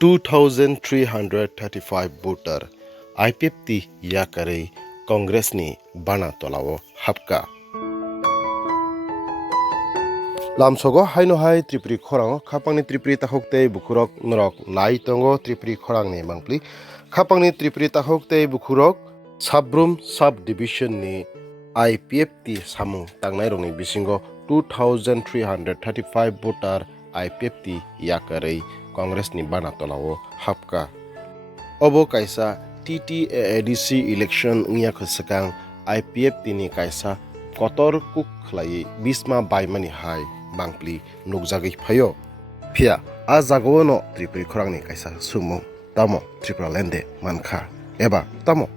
2335 voter IPFT yakare Congress ni bana tolao hapka lamsogo haino hai tripuri khorang khapangni tripuri tahokte bukhurok norok nai tongo tripuri khorang ni mangpli khapangni tripuri tahokte bukhurok sabrum sub division ni IPFT samung tangnai rongni bisingo 2335 voter IPFT yakare Congress ni bana tolao hapka obo kaisa TTADC election ngya khosakang IPFT ni kaisa kotor kuk khlai bisma baimani hai bangpli nukjagi phayo phia a jagono tripuri khorangni kaisa sumo tamo tripura lende mankha eba tamo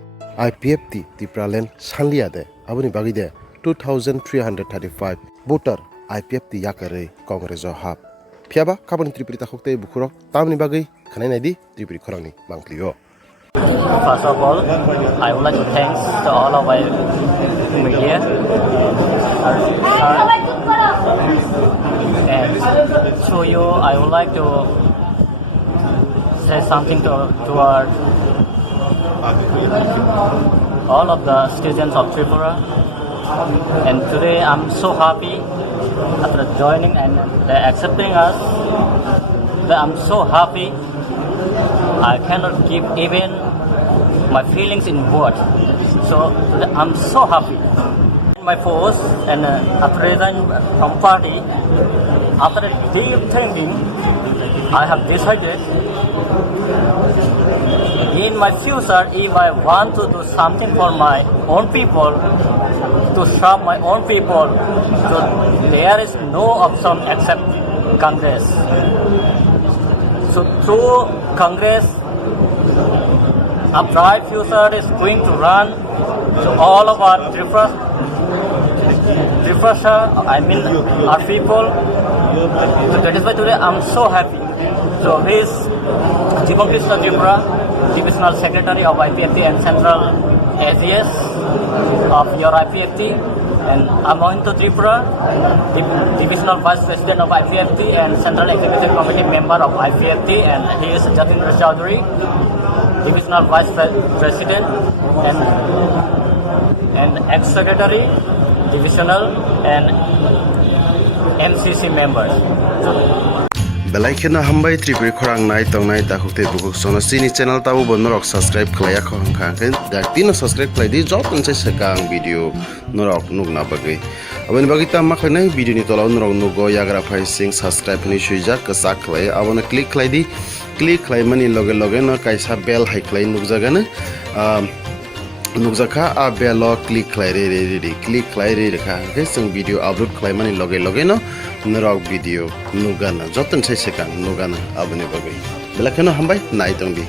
IPFT tripura land sanlia de abuni bagi de 2335 voter IPFT yakare Congress o hap phiaba kabani tripuri takhokte bukhurok tamni bagi khanai naidi tripuri khorangni bangplio. First of all, I would like to thank to all of our media and through you, I would like to say something to our all of the citizens of Tripura. And today, I'm so happy after joining and accepting us. That I'm so happy. I cannot give even my feelings in words. So I'm so happy. My post and after resigning from party, after deep thinking, I have decided in my future, if I want to do something for my own people, to serve my own people, so there is no option except Congress. So through Congress, a bright future is going to run to all of our Tripura, I mean our people. So that is why today I'm so happy. So he is Jeevan Krishna Tripura, Divisional Secretary of IPFT and Central AGS of your IPFT. And Amohinto Tripura, Divisional Vice President of IPFT and Central Executive Committee member of IPFT, and he is Jatindra Chaudhary, Divisional Vice President and Ex-Secretary, Divisional and MCC members. Belaikena hambai tripuri khorang nai tongnai takukte bukuk sono sini channel tabu bonorok subscribe khlaya khong khangken daktino subscribe khlai di job nse sekang video norok nugna bagai aboni bagi ta makhnai video ni tola norok nugo yagra phai sing subscribe ni suijak kasak khlai abona click khlai di click khlai mani loge loge no kaisa bell hai khlai nugjagana nukjaka a belo click khlai re click khlai re kha ke sing video upload khlai mani loge loge no norok video nugana joton sai sekang nugana aboni bagai belakeno hambai nai tongdi.